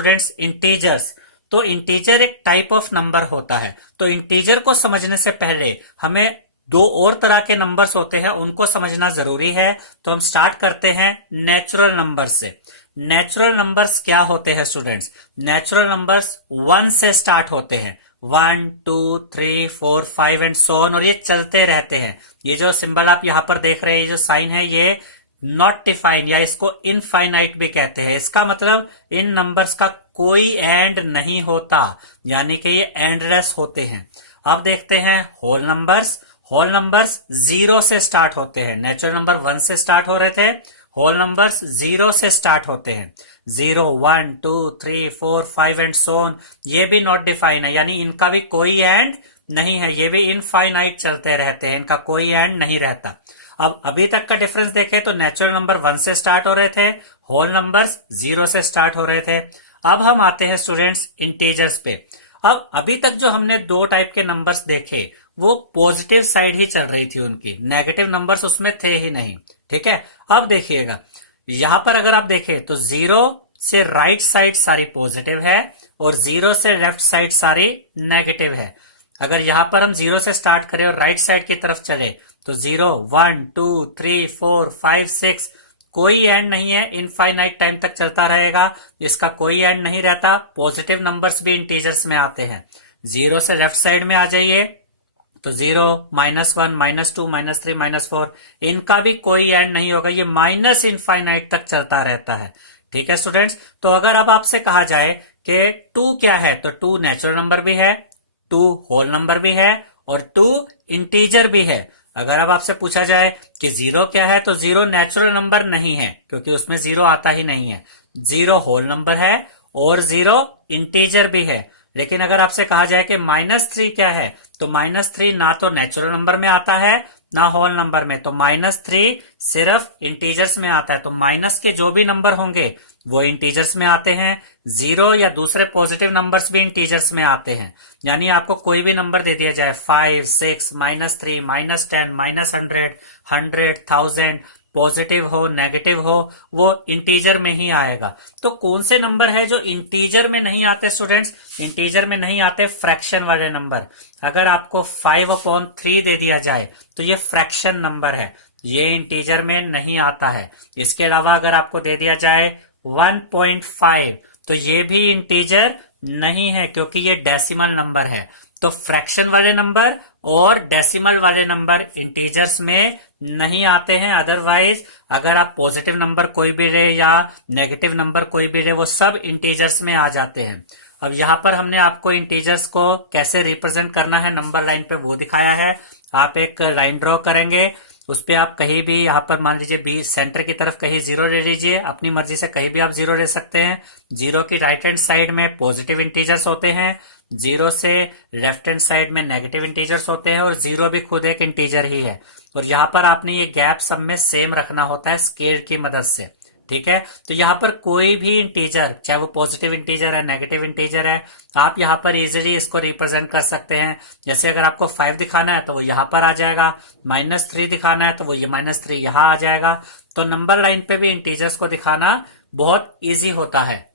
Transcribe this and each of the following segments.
Students integers. तो integer एक type of number होता है। तो इंटीजर को समझने से पहले हमें दो और तरह के नंबर्स होते हैं, उनको समझना जरूरी है। तो हम स्टार्ट करते हैं नेचुरल नंबर्स से। नेचुरल नंबर्स क्या होते हैं स्टूडेंट्स? नेचुरल नंबर्स 1 से स्टार्ट होते हैं। 1 2 3 4 5 एंड सो ऑन, और ये चलते रहते हैं। ये जो सिंबल आप यहां पर देख रहे हैं, ये जो साइन है, ये नॉट डिफाइन या इसको इनफाइनाइट भी कहते हैं। इसका मतलब इन नंबर्स का कोई एंड नहीं होता, यानी कि ये एंडलेस होते हैं। अब देखते हैं होल नंबर्स। होल नंबर्स 0 से स्टार्ट होते हैं। नेचुरल नंबर 1 से स्टार्ट हो रहे थे, होल नंबर्स 0 से स्टार्ट होते हैं। 0 1 2 3 4 5 एंड सो ऑन। ये भी नॉट डिफाइन है, यानी इनका भी कोई एंड नहीं है। ये भी इनफाइनाइट चलते रहते हैं, इनका कोई एंड नहीं रहता। अब अभी तक का डिफरेंस देखें तो नेचुरल नंबर 1 से स्टार्ट हो रहे थे, होल नंबर्स 0 से स्टार्ट हो रहे थे। अब हम आते हैं स्टूडेंट्स इंटीजर्स पे। अब अभी तक जो हमने दो टाइप के नंबर्स देखे वो पॉजिटिव साइड ही चल रही थी उनकी, नेगेटिव नंबर्स उसमें थे ही नहीं। ठीक है, अब देखिएगा यहां पर अगर आप देखें तो 0 से राइट साइड सारी पॉजिटिव है और 0 से लेफ्ट साइड सारी नेगेटिव है। अगर यहां पर हम 0 से स्टार्ट करें और राइट साइड की तरफ चले तो 0 1 2 3 4 5 6, कोई एंड नहीं है, इनफाइनाइट टाइम तक चलता रहेगा, इसका कोई एंड नहीं रहता। पॉजिटिव नंबर्स भी इंटीजर्स में आते हैं। 0 से लेफ्ट साइड में आ जाइए तो 0 -1 -2 -3 -4, इनका भी कोई एंड नहीं होगा, ये माइनस इनफाइनाइट तक चलता रहता है। ठीक है स्टूडेंट्स, तो अगर अब आपसे कहा जाए कि 2 क्या है, तो 2 नेचुरल नंबर भी है, 2 होल नंबर भी है और 2 इंटीजर भी है। अगर अब आपसे पूछा जाए कि 0 क्या है, तो 0 नेचुरल नंबर नहीं है क्योंकि उसमें 0 आता ही नहीं है। 0 होल नंबर है और 0 इंटीजर भी है। लेकिन अगर आपसे कहा जाए कि -3 क्या है, तो -3 ना तो नेचुरल नंबर में आता है ना होल नंबर में, तो -3 सिर्फ इंटीजर्स में आता है। तो माइनस के जो भी नंबर होंगे वो इंटीजर्स में आते हैं। 0 या दूसरे पॉजिटिव नंबर्स भी इंटीजर्स में आते हैं। यानी आपको कोई भी नंबर दे दिया जाए 5 6 -3 -10 -100 100 1000, पॉजिटिव हो नेगेटिव हो, वो इंटीजर में ही आएगा। तो कौन से नंबर है जो इंटीजर में नहीं आते स्टूडेंट्स? इंटीजर में नहीं आते फ्रैक्शन वाले नंबर। अगर आपको 5/3 दे दिया जाए तो ये फ्रैक्शन नंबर है, ये इंटीजर में नहीं आता है। इसके अलावा अगर आपको दे दिया जाए 1.5 तो ये भी इंटीजर नहीं है क्योंकि ये डेसिमल नंबर है। तो फ्रैक्शन वाले नंबर और डेसिमल वाले नंबर इंटीजर्स में नहीं आते हैं। अदरवाइज अगर आप पॉजिटिव नंबर कोई भी ले या नेगेटिव नंबर कोई भी ले, वो सब इंटीजर्स में आ जाते हैं। अब यहां पर हमने आपको इंटीजर्स को कैसे रिप्रेजेंट करना है नंबर लाइन पे वो दिखाया है। आप एक लाइन ड्रॉ करेंगे, उस पे आप कहीं भी यहाँ पर मान लीजिए बी सेंटर की तरफ कहीं 0 ले लीजिए, अपनी मर्जी से कहीं भी आप 0 ले सकते हैं। 0 की राइट हैंड साइड में पॉजिटिव इंटीजर्स होते हैं, 0 से लेफ्ट हैंड साइड में नेगेटिव इंटीजर्स होते हैं और 0 भी खुद एक इंटीजर ही है। और यहाँ पर आपने ये गैप सब में सेम रखना होता है स्केल की मदद से। ठीक है, तो यहाँ पर कोई भी इंटीजर, चाहे वो पॉजिटिव इंटीजर है नेगेटिव इंटीजर है, आप यहाँ पर इजीली इसको रिप्रेजेंट कर सकते हैं। जैसे अगर आपको 5 दिखाना है तो वो यहाँ पर आ जाएगा, -3 दिखाना है तो वो ये -3 यहाँ आ जाएगा। तो नंबर लाइन पे भी इंटीजर्स को दिखाना बहुत इजी होता है।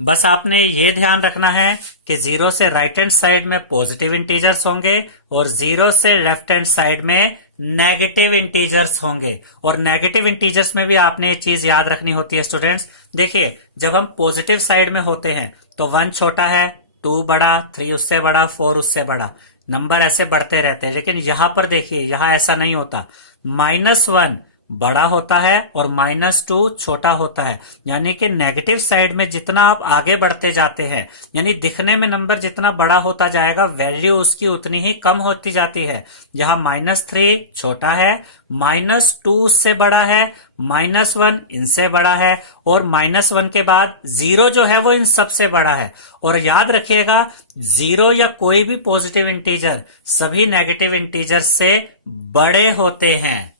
बस आपने ये ध्यान रखना है कि 0 से राइट हैंड साइड में पॉजिटिव इंटीजर्स होंगे और 0 से लेफ्ट हैंड साइड में नेगेटिव इंटीजर्स होंगे। और नेगेटिव इंटीजर्स में भी आपने ये चीज याद रखनी होती है स्टूडेंट्स। देखिए, जब हम पॉजिटिव साइड में होते हैं तो 1 छोटा है, 2 बड़ा, 3 उससे बड़ा, 4 उससे बड़ा, नंबर ऐसे बढ़ते रहते हैं। लेकिन यहां पर देखिए, यहां ऐसा नहीं होता। -1 बड़ा होता है और -2 छोटा होता है। यानी कि नेगेटिव साइड में जितना आप आगे बढ़ते जाते हैं, यानी दिखने में नंबर जितना बड़ा होता जाएगा, वैल्यू उसकी उतनी ही कम होती जाती है। यहाँ -3 छोटा है, -2 से बड़ा है, -1 इनसे बड़ा है और -1 के बाद 0 जो है वो इन सबसे बड़ा है। और याद रखिएगा, 0 या कोई भी पॉजिटिव इंटीजर सभी नेगेटिव इंटीजर से बड़े होते हैं।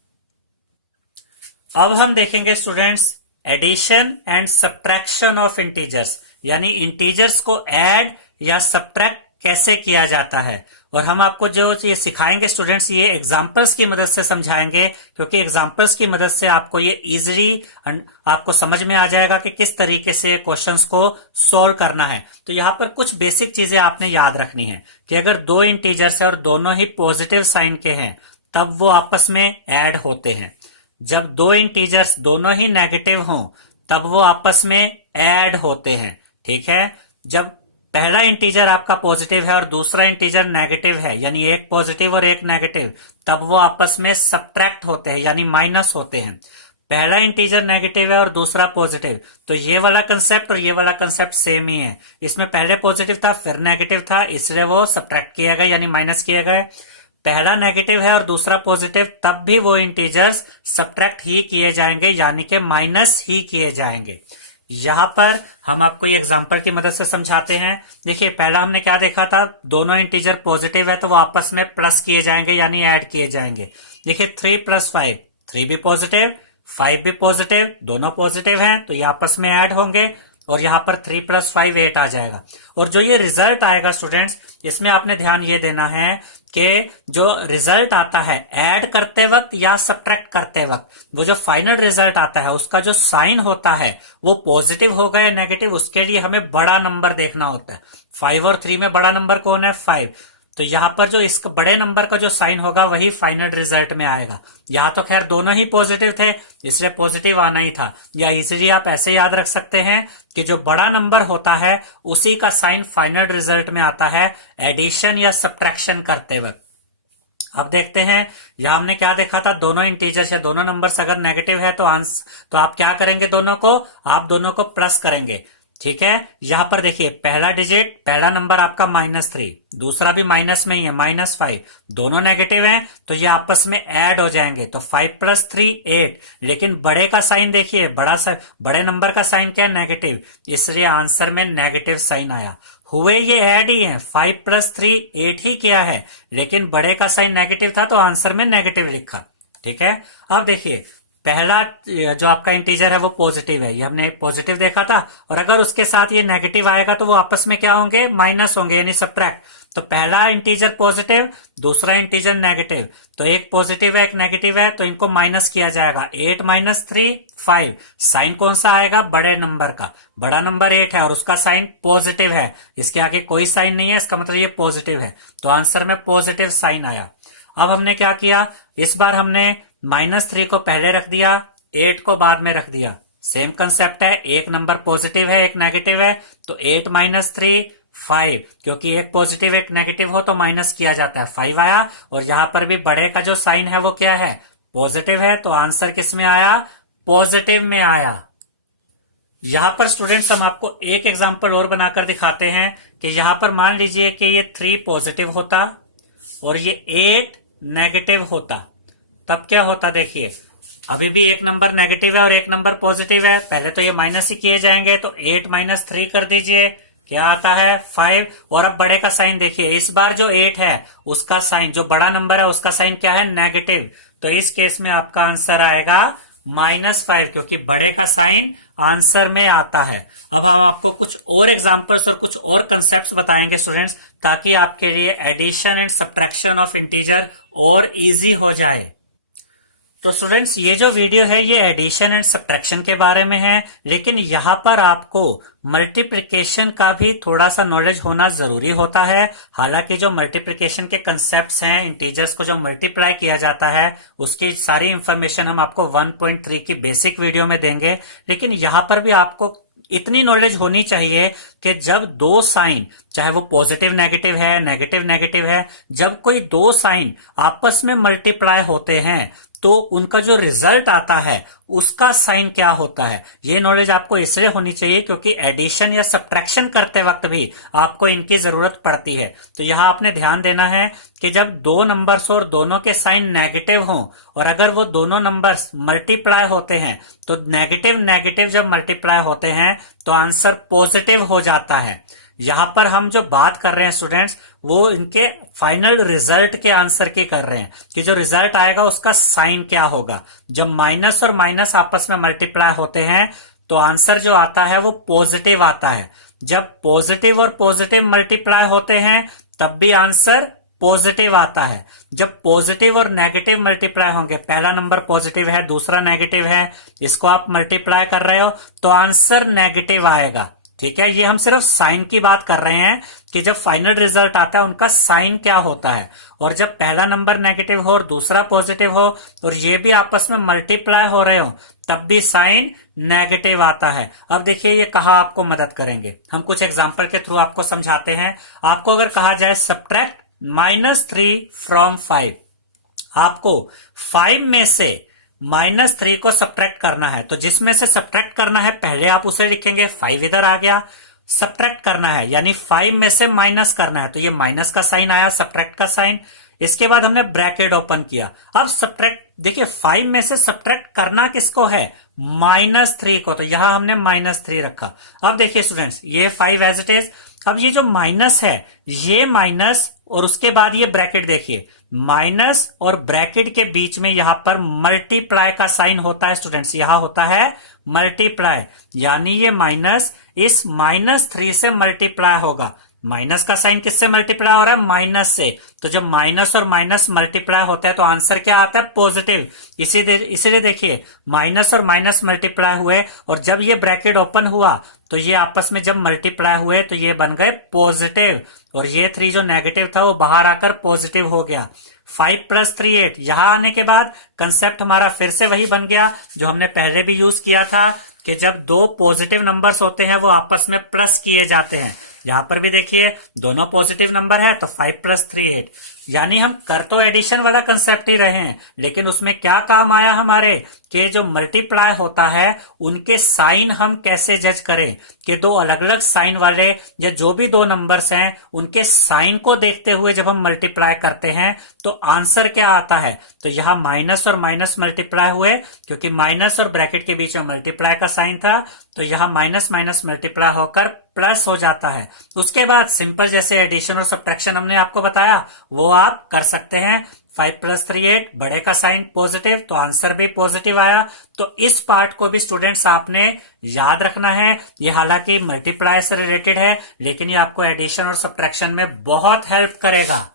अब हम देखेंगे students addition and subtraction of integers, यानी इंटीजर्स को ऐड या सब्ट्रैक्ट कैसे किया जाता है। और हम आपको जो ये सिखाएंगे स्टूडेंट्स, ये एग्जाम्पल्स की मदद से समझाएंगे, क्योंकि एग्जाम्पल्स की मदद से आपको ये इजीली आपको समझ में आ जाएगा कि किस तरीके से क्वेश्चंस को सोल्व करना है। तो यहाँ पर कुछ बेसिक चीजें आपने याद रखनी है कि अगर दो इंटीजर्स है और दोनों ही पॉजिटिव साइन के हैं तब वो आपस में ऐड होते हैं। जब दो इंटीजर्स दोनों ही नेगेटिव हों तब वो आपस में ऐड होते हैं। ठीक है। जब पहला इंटीजर आपका पॉजिटिव है और दूसरा इंटीजर नेगेटिव है, यानी एक पॉजिटिव और एक नेगेटिव, तब वो आपस में सब्ट्रैक्ट होते हैं, यानी माइनस होते हैं। पहला इंटीजर नेगेटिव है और दूसरा पॉजिटिव, तो ये वाला कंसेप्ट और ये वाला कंसेप्ट सेम ही है। इसमें पहले पॉजिटिव था फिर नेगेटिव था, इसलिए वो सब्ट्रैक्ट किया गया, यानी माइनस किए गए। पहला नेगेटिव है और दूसरा पॉजिटिव, तब भी वो इंटीजर्स सब्ट्रैक्ट ही किए जाएंगे, यानी कि माइनस ही किए जाएंगे। यहां पर हम आपको ये एग्जांपल की मदद से समझाते हैं। देखिए पहला हमने क्या देखा था, दोनों इंटीजर पॉजिटिव है तो वो आपस में प्लस किए जाएंगे, यानी ऐड किए जाएंगे। देखिए 3 + 5, 3 भी पॉजिटिव 5 भी पॉजिटिव, दोनों पॉजिटिव हैं तो ये आपस में ऐड होंगे, और यहां पर 3 + 5 8 आ जाएगा। और जो ये रिजल्ट आएगा स्टूडेंट्स, इसमें आपने ध्यान ये देना है कि जो रिजल्ट आता है ऐड करते वक्त या सब्ट्रैक्ट करते वक्त, वो जो फाइनल रिजल्ट आता है उसका जो साइन होता है वो पॉजिटिव होगा या नेगेटिव, उसके लिए हमें बड़ा नंबर देखना होता है। 5 और 3 में बड़ा नंबर कौन है, 5। तो यहां पर जो इसका बड़े नंबर का जो साइन होगा वही फाइनल रिजल्ट में आएगा। यहां तो खैर दोनों ही पॉजिटिव थे इसलिए पॉजिटिव आना ही था, या इजीली आप ऐसे याद रख सकते हैं कि जो बड़ा नंबर होता है उसी का साइन फाइनल रिजल्ट में आता है एडिशन या सब्ट्रैक्शन करते वक्त। अब देखते हैं, यहां हमने क्या देखा था, दोनों इंटीजर्स या दोनों नंबर्स अगर नेगेटिव है तो आप क्या करेंगे, आप दोनों को प्लस करेंगे। ठीक है। यहां पर देखिए पहला डिजिट, पहला नंबर आपका -3, दूसरा भी माइनस में ही है -5, दोनों नेगेटिव हैं तो ये आपस में ऐड हो जाएंगे, तो 5 + 3 8। लेकिन बड़े का साइन देखिए, बड़े नंबर का साइन क्या है, नेगेटिव, इसलिए आंसर में नेगेटिव साइन आया। हुए ये ऐड ही है, 5 + 3 8 ही किया है, लेकिन बड़े का साइन नेगेटिव था तो आंसर में नेगेटिव लिखा। ठीक है। अब देखिए पहला जो आपका इंटीजर है वो पॉजिटिव है, ये हमने पॉजिटिव देखा था, और अगर उसके साथ ये नेगेटिव आएगा तो वो आपस में क्या होंगे, माइनस होंगे, यानी सब्ट्रैक्ट। तो पहला इंटीजर पॉजिटिव, दूसरा इंटीजर नेगेटिव, तो एक पॉजिटिव है एक नेगेटिव है तो इनको माइनस किया जाएगा। 8 - 3 5, साइन कौन सा आएगा, बड़े नंबर का। बड़ा नंबर 8 है और उसका साइन पॉजिटिव है, इसके आगे कोई साइन नहीं है, इसका मतलब ये पॉजिटिव है, तो आंसर में पॉजिटिव साइन आया। अब हमने क्या किया, इस बार हमने -3 को पहले रख दिया, 8 को बाद में रख दिया। सेम कंसेप्ट है, एक नंबर पॉजिटिव है एक नेगेटिव है, तो 8 - 3 5, क्योंकि एक पॉजिटिव एक नेगेटिव हो तो माइनस किया जाता है, 5 आया। और यहां पर भी बड़े का जो साइन है वो क्या है, पॉजिटिव है, तो आंसर किस में आया, पॉजिटिव में आया। यहां पर स्टूडेंट्स हम आपको एक एग्जांपल और बनाकर दिखाते हैं कि यहां पर मान लीजिए कि ये 3 पॉजिटिव होता और ये 8 नेगेटिव होता, तब क्या होता, देखिए अभी भी एक नंबर नेगेटिव है और एक नंबर पॉजिटिव है, पहले तो ये माइनस ही किए जाएंगे, तो 8 - 3 कर दीजिए, क्या आता है 5। और अब बड़े का साइन देखिए, इस बार जो 8 है उसका साइन, जो बड़ा नंबर है उसका साइन क्या है, नेगेटिव, तो इस केस में आपका आंसर आएगा -5, क्योंकि बड़े का साइन आंसर में आता है। अब हम आपको कुछ और एग्जांपल्स और कुछ और कंसेप्ट्स बताएंगे स्टूडेंट्स, ताकि आपके लिए addition and subtraction of integer और इजी हो जाए। तो स्टूडेंट्स ये जो वीडियो है ये एडिशन एंड सब्ट्रैक्शन के बारे में है, लेकिन यहाँ पर आपको मल्टीप्लिकेशन का भी थोड़ा सा नॉलेज होना जरूरी होता है। हालांकि जो मल्टीप्लिकेशन के कंसेप्ट्स हैं, इंटीजर्स को जो मल्टीप्लाई किया जाता है उसकी सारी इंफॉर्मेशन हम आपको 1.3 की बेसिक वीडियो में देंगे, लेकिन यहाँ पर भी आपको इतनी नॉलेज होनी चाहिए कि जब दो साइन, चाहे वो पॉजिटिव नेगेटिव है नेगेटिव नेगेटिव है, जब कोई दो साइन आपस में मल्टीप्लाई होते हैं तो उनका जो रिजल्ट आता है उसका साइन क्या होता है, ये नॉलेज आपको इसलिए होनी चाहिए क्योंकि एडिशन या सब्ट्रैक्शन करते वक्त भी आपको इनकी जरूरत पड़ती है। तो यहाँ आपने ध्यान देना है कि जब दो नंबर्स और दोनों के साइन नेगेटिव हों और अगर वो दोनों नंबर्स मल्टीप्लाई होते हैं तो नेगेटिव नेगेटिव जब मल्टीप्लाई होते हैं तो आंसर पॉजिटिव हो जाता है। यहां पर हम जो बात कर रहे हैं स्टूडेंट्स वो इनके फाइनल रिजल्ट के आंसर की कर रहे हैं कि जो रिजल्ट आएगा उसका साइन क्या होगा। जब माइनस और माइनस आपस में मल्टीप्लाई होते हैं तो आंसर जो आता है वो पॉजिटिव आता है। जब पॉजिटिव और पॉजिटिव मल्टीप्लाई होते हैं तब भी आंसर पॉजिटिव आता है। जब पॉजिटिव और नेगेटिव मल्टीप्लाई होंगे, पहला नंबर पॉजिटिव है दूसरा नेगेटिव है, इसको आप मल्टीप्लाई कर रहे हो तो आंसर नेगेटिव आएगा। ठीक है, ये हम सिर्फ साइन की बात कर रहे हैं कि जब फाइनल रिजल्ट आता है उनका साइन क्या होता है। और जब पहला नंबर नेगेटिव हो और दूसरा पॉजिटिव हो और ये भी आपस में मल्टीप्लाई हो रहे हो तब भी साइन नेगेटिव आता है। अब देखिए ये कहा आपको मदद करेंगे, हम कुछ एग्जांपल के थ्रू आपको समझाते हैं। आपको अगर कहा जाए सब्ट्रैक्ट -3 फ्रॉम 5, आपको 5 में से -3 को सब्ट्रैक्ट करना है, तो जिसमें से सब्ट्रैक्ट करना है पहले आप उसे लिखेंगे, 5 इधर आ गया, सब्ट्रैक्ट करना है यानी 5 में से माइनस करना है तो ये माइनस का साइन आया, सब्ट्रैक्ट का साइन। इसके बाद हमने ब्रैकेट ओपन किया। अब सब्ट्रैक्ट, देखिए 5 में से सब्ट्रैक्ट करना किसको है, -3 को, तो यहां हमने -3 रखा। अब देखिए स्टूडेंट्स, ये 5 एज इट इज। अब ये जो माइनस है, ये माइनस और उसके बाद ये ब्रैकेट, देखिए माइनस और ब्रैकेट के बीच में यहां पर मल्टीप्लाई का साइन होता है स्टूडेंट्स, यहां होता है मल्टीप्लाई, यानी ये माइनस इस -3 से मल्टीप्लाई होगा। माइनस का साइन किससे मल्टीप्लाई हो रहा है, माइनस से, तो जब माइनस और माइनस मल्टीप्लाई होता है तो आंसर क्या आता है, पॉजिटिव। इसीलिए देखिए माइनस और माइनस मल्टीप्लाई हुए और जब ये ब्रैकेट ओपन हुआ तो ये आपस में जब मल्टीप्लाई हुए तो ये बन गए पॉजिटिव, और ये 3 जो नेगेटिव था वो बाहर आकर पॉजिटिव हो गया। 5 + 3 8, यहां आने के बाद कंसेप्ट हमारा फिर से वही बन गया जो हमने पहले भी यूज किया था कि जब दो पॉजिटिव नंबर्स होते हैं वो आपस में प्लस किए जाते हैं। यहां पर भी देखिए दोनों पॉजिटिव नंबर है तो 5 + 3 8, यानी हम कर तो एडिशन वाला कंसेप्ट ही रहे हैं, लेकिन उसमें क्या काम आया हमारे कि जो मल्टीप्लाई होता है उनके साइन हम कैसे जज करें, कि दो अलग अलग साइन वाले या जो भी दो नंबर्स हैं उनके साइन को देखते हुए जब हम मल्टीप्लाई करते हैं तो आंसर क्या आता है। तो यहां माइनस और माइनस मल्टीप्लाई हुए, क्योंकि माइनस और ब्रैकेट के बीच में मल्टीप्लाई का साइन था, तो यहां माइनस माइनस मल्टीप्लाई होकर प्लस हो जाता है। उसके बाद सिंपल जैसे एडिशन और सब्ट्रैक्शन हमने आपको बताया वो आप कर सकते हैं। 5 + 3 8, बड़े का साइन पॉजिटिव तो आंसर भी पॉजिटिव आया। तो इस पार्ट को भी स्टूडेंट्स आपने याद रखना है। ये हालांकि मल्टीप्लाई से रिलेटेड है लेकिन ये आपको एडिशन और सब्ट्रैक्शन में बहुत हेल्प करेगा।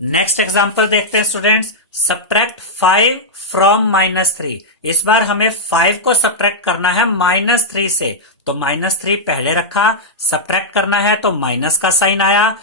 नेक्स्ट एग्जांपल देखते हैं स्टूडेंट्स, सब्ट्रैक्ट 5 फ्रॉम -3। इस बार हमें 5 को सब्ट्रैक्ट करना है -3 से, तो -3 पहले रखा, सब्ट्रैक्ट करना है तो माइनस का साइन आया।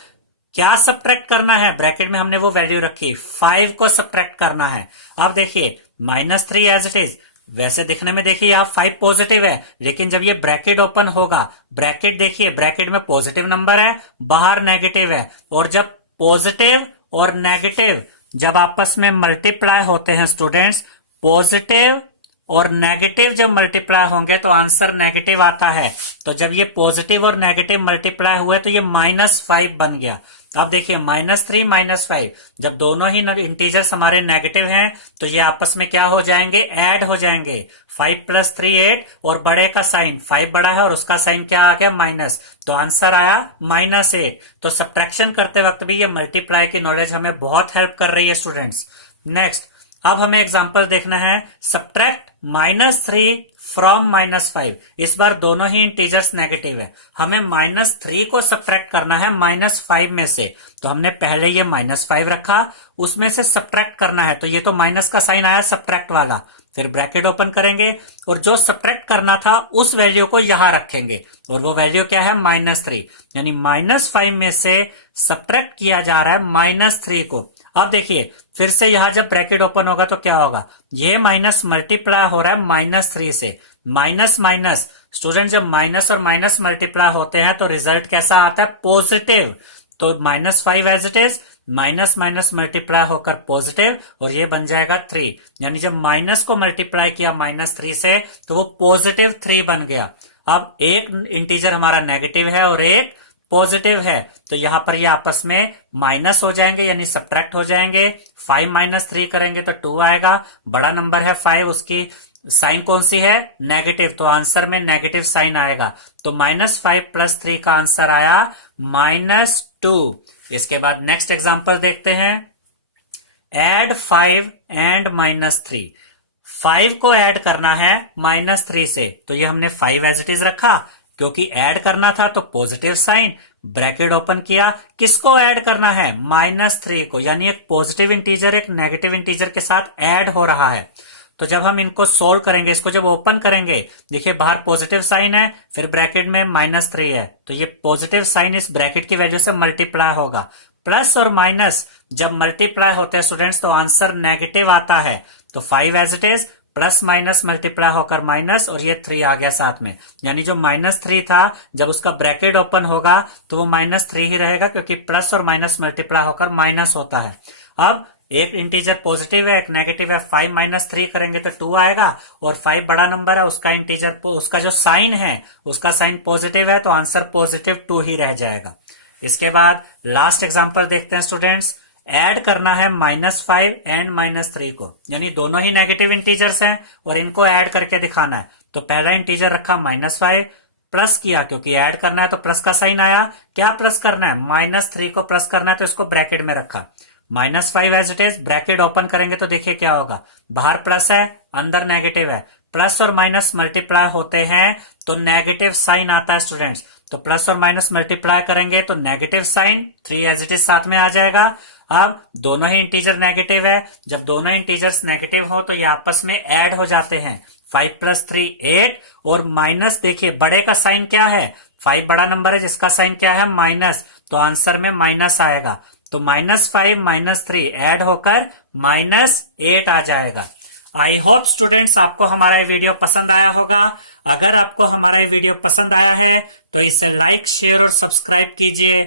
क्या सब्ट्रैक्ट करना है, ब्रैकेट में हमने वो वैल्यू रखी, 5 को सब्ट्रैक्ट करना है। अब देखिए -3 एज इट इज, वैसे दिखने में देखिए यहाँ 5 पॉजिटिव है, लेकिन जब ये ब्रैकेट ओपन होगा, ब्रैकेट देखिए ब्रैकेट में पॉजिटिव नंबर है बाहर नेगेटिव है, और जब पॉजिटिव और नेगेटिव जब आपस में मल्टीप्लाई होते हैं स्टूडेंट्स, पॉजिटिव और नेगेटिव जब मल्टीप्लाई होंगे तो आंसर नेगेटिव आता है। तो जब ये पॉजिटिव और नेगेटिव मल्टीप्लाई हुए तो ये -5 बन गया। अब देखिए -3 -5, जब दोनों ही इंटीजर्स हमारे नेगेटिव हैं तो ये आपस में क्या हो जाएंगे, ऐड हो जाएंगे। 5 + 3 8 और बड़े का साइन 5 बड़ा है और उसका साइन क्या आ गया, माइनस, तो आंसर आया -8। तो सब्ट्रैक्शन करते वक्त भी ये मल्टीप्लाई की नॉलेज हमें बहुत हेल्प कर रही है स्टूडेंट्स। नेक्स्ट, अब हमें एग्जांपल देखना है, सब्ट्रैक्ट -3 फ्रॉम -5। इस बार दोनों ही इंटीजर्स नेगेटिव है, हमें -3 को सब्ट्रैक्ट करना है -5 में से, तो हमने पहले ये -5 रखा, उसमें से सब्ट्रैक्ट करना है, तो ये तो माइनस का साइन आया सब्ट्रैक्ट वाला, फिर ब्रैकेट ओपन करेंगे और जो सब्ट्रैक्ट करना था उस वैल्यू को यहां रखेंगे, और वो वैल्यू क्या है, -3, यानी -5 में से सब्ट्रैक्ट किया जा रहा है -3 को। अब देखिए फिर से यहां जब ब्रैकेट ओपन होगा तो क्या होगा, ये माइनस मल्टीप्लाई हो रहा है -3 से, माइनस माइनस, स्टूडेंट जब माइनस और माइनस मल्टीप्लाई होते हैं तो रिजल्ट कैसा आता है, पॉजिटिव। तो -5 as it is, minus minus multiply होकर पॉजिटिव, और ये बन जाएगा 3, यानी जब माइनस को मल्टीप्लाई किया -3 से तो वो +3 बन गया। अब एक इंटीजर हमारा नेगेटिव है और एक पॉजिटिव है, तो यहां पर ये आपस में माइनस हो जाएंगे यानी सब्ट्रैक्ट हो जाएंगे। 5 - 3 करेंगे तो 2 आएगा, बड़ा नंबर है 5, उसकी साइन कौन सी है, नेगेटिव, तो आंसर में नेगेटिव साइन आएगा। तो -5 + 3 का आंसर आया -2। इसके बाद नेक्स्ट एग्जांपल देखते हैं, एड 5 एंड -3। 5 को ऐड करना है -3 से, तो ये हमने 5 एज इट इज रखा, क्योंकि ऐड करना था तो पॉजिटिव साइन, ब्रैकेट ओपन किया, किसको ऐड करना है, -3 को, यानी एक पॉजिटिव इंटीजर एक नेगेटिव इंटीजर के साथ ऐड हो रहा है। तो जब हम इनको सोल्व करेंगे, इसको जब ओपन करेंगे, देखिए बाहर पॉजिटिव साइन है, फिर ब्रैकेट में -3 है, तो ये पॉजिटिव साइन इस ब्रैकेट की वैल्यू से मल्टीप्लाई होगा। प्लस और माइनस जब मल्टीप्लाई होते हैं स्टूडेंट्स तो आंसर नेगेटिव आता है। तो 5 as it is, plus minus multiply होकर माइनस, और ये 3 आ गया साथ में, यानी जो -3 था जब उसका ब्रैकेट ओपन होगा तो वो -3 ही रहेगा, क्योंकि प्लस और माइनस मल्टीप्लाई होकर माइनस होता है। अब एक इंटीजर पॉजिटिव है, एक नेगेटिव है, 5 - 3 करेंगे तो 2 आएगा, और 5 बड़ा नंबर है, उसका इंटीजर, उसका जो साइन है, उसका साइन पॉजिटिव है, तो आंसर +2 ही रह जाएगा। इसके बाद लास्ट एग्जांपल देखते हैं स्टूडेंट्स। ऐड करना है -5 एंड -3 को, यानी दोनों ही नेगेटिव इंटीजर्स हैं और इनको ऐड करके दिखाना है। तो पहला इंटीजर रखा -5, प्लस किया, क्योंकि ऐड करना है तो प्लस का साइन आया। क्या प्लस करना है, -3 को प्लस करना है, तो इसको ब्रैकेट में रखा, -5 as it is, bracket open करेंगे तो देखिए क्या होगा, बाहर प्लस है, अंदर नेगेटिव है, प्लस और माइनस मल्टीप्लाई होते हैं तो नेगेटिव साइन आता है स्टूडेंट्स। तो प्लस और माइनस मल्टीप्लाई करेंगे तो negative sign, 3 as it is साथ में आ जाएगा। अब दोनों ही इंटीजर नेगेटिव है, जब दोनों इंटीजर्स नेगेटिव हो तो ये आपस में ऐड हो जाते हैं, 5 + 3 8, और माइनस देखिए बड़े का साइन क्या है, 5 बड़ा नंबर है जिसका साइन क्या है, माइनस, तो आंसर में माइनस आएगा। तो -5 - 3 ऐड होकर -8 आ जाएगा। आई होप स्टूडेंट्स आपको हमारा ये वीडियो पसंद आया होगा। अगर आपको हमारा ये वीडियो पसंद आया है तो इसे लाइक, शेयर और सब्सक्राइब कीजिए।